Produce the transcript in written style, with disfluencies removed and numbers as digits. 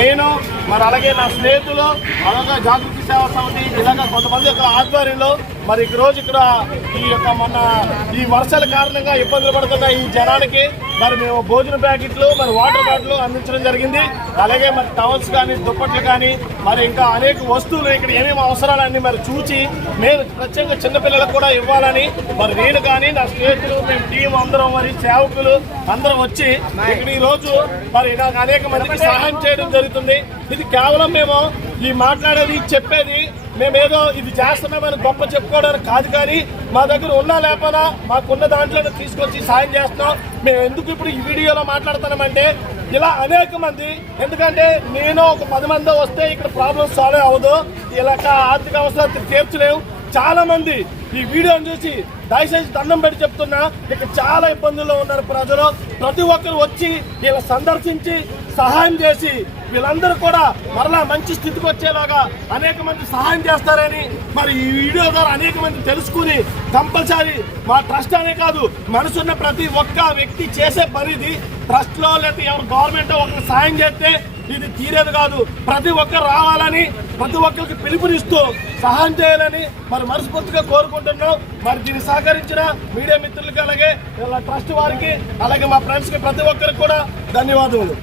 నేను మరి అలాగే నా స్నేహితులు అలాగే జాగృతి సేవా సమితి ఇలాగ కొంతమంది యొక్క ఆధ్వర్యంలో మరి ఈ రోజు ఇక్కడ ఈ యొక్క మొన్న ఈ వర్షాల కారణంగా ఇబ్బందులు పడుతున్న ఈ జనానికి మరి మేము భోజన ప్యాకెట్లు మరి వాటర్ బాటిల్ అందించడం జరిగింది. అలాగే మరి టవల్స్ కానీ దుప్పట్లు కానీ మరి ఇంకా అనేక వస్తువులు ఇక్కడ ఏమేమి అవసరాలన్నీ మరి చూచి నేను ప్రత్యేకంగా చిన్నపిల్లలకు కూడా ఇవ్వాలని మరి నేను కానీ నా స్నేహితులు మేము టీం అందరం మరి సేవకులు అందరం వచ్చి ఇక్కడ ఈ రోజు మరి నాకు అనేక మందికి సహాయం చేయడం జరుగుతుంది. ఇది కేవలం మేము ఈ మాట్లాడేది చెప్పేది మేమేదో ఇది చేస్తున్నామని గొప్ప చెప్పుకోవడానికి కాదు, కానీ మా దగ్గర ఉన్నా లేకపోయినా మాకున్న దాంట్లో తీసుకొచ్చి సాయం చేస్తున్నాం. మేము ఎందుకు ఇప్పుడు ఈ వీడియోలో మాట్లాడుతున్నామంటే ఇలా అనేక మంది, ఎందుకంటే నేను ఒక 10 మంది వస్తే ఇక్కడ ప్రాబ్లమ్ సాల్వ్ అవ్వదు, ఇలా ఆర్థిక అవసరాలు తీర్చలేము. చాలా మంది ఈ వీడియోని చూసి దయచేసి దండం పెట్టి చెప్తున్నా, ఇక్కడ చాలా ఇబ్బందుల్లో ఉన్నారు ప్రజలు. ప్రతి ఒక్కరు వచ్చి ఇలా సందర్శించి సహాయం చేసి వీళ్ళందరూ కూడా మరలా మంచి స్థితికి వచ్చేలాగా అనేక మంది సహాయం చేస్తారని మరి ఈ వీడియో ద్వారా అనేక మంది తెలుసుకుని కంపల్సరీ మా ట్రస్ట్ అనే కాదు మనసున్న ప్రతి ఒక్క వ్యక్తి చేసే పనిది. ట్రస్ట్లో లేకపోతే ఎవరు గవర్నమెంట్ ఒకరికి సహాయం చేస్తే ఇది తీరేది కాదు. ప్రతి ఒక్కరు రావాలని ప్రతి ఒక్కరికి పిలుపునిస్తూ సహాయం చేయాలని మరి మనస్ఫూర్తిగా కోరుకుంటున్నాం. మరి దీన్ని సహకరించిన మీడియా మిత్రులకి అలాగే ట్రస్ట్ వారికి అలాగే మా ఫ్రెండ్స్కి ప్రతి ఒక్కరికి కూడా ధన్యవాదములు.